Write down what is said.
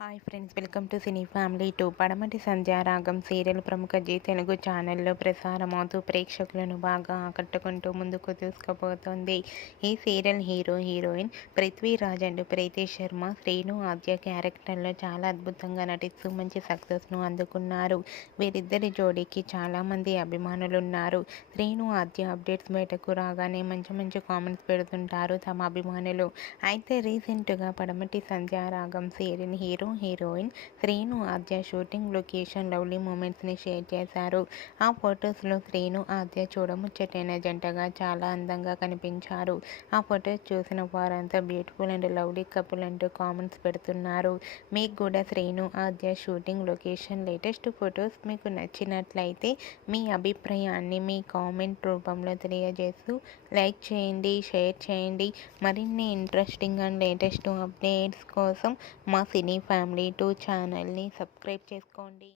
Hi friends, welcome to cine family two. పడమటి Sandhyaragam serial ప్రముఖ G Telugu ఛానల్లో ప్రసారమవుతూ ప్రేక్షకులను బాగా ఆకట్టుకుంటూ ముందుకు దూసుకుపోతుంది. ఈ సీరియల్ హీరోయిన్ పృథ్వీరాజ్ అండ్ ప్రీతి శర్మ, శ్రీను ఆద్య క్యారెక్టర్లో చాలా అద్భుతంగా నటిస్తూ మంచి సక్సెస్ను అందుకున్నారు. వీరిద్దరి జోడీకి చాలామంది అభిమానులున్నారు. శ్రీను ఆద్య అప్డేట్స్ బయటకు రాగానే మంచి కామెంట్స్ పెడుతుంటారు తమ అభిమానులు. అయితే రీసెంట్గా పడమటి సంధ్యారాగం సీరియల్ హీరోయిన్ శ్రీను ఆద్య షూటింగ్ లొకేషన్ లవ్లీ మూమెంట్స్ని షేర్ చేశారు. ఆ ఫొటోస్లో శ్రీను ఆద్య చూడముచ్చటైన జంటగా చాలా అందంగా కనిపించారు. ఆ ఫొటోస్ చూసిన వారంతా బ్యూటిఫుల్ అండ్ లవ్లీ కపుల్ అంటూ కామెంట్స్ పెడుతున్నారు. మీకు కూడా శ్రీను ఆద్య షూటింగ్ లొకేషన్ లేటెస్ట్ ఫొటోస్ మీకు నచ్చినట్లయితే మీ అభిప్రాయాన్ని మీ కామెంట్ రూపంలో తెలియజేస్తూ లైక్ చేయండి, షేర్ చేయండి. మరిన్ని ఇంట్రెస్టింగ్ అండ్ లేటెస్ట్ అప్డేట్స్ కోసం మా సినీ ఫ్యామిలీ టూ ఛానల్ని సబ్స్క్రైబ్ చేసుకోండి.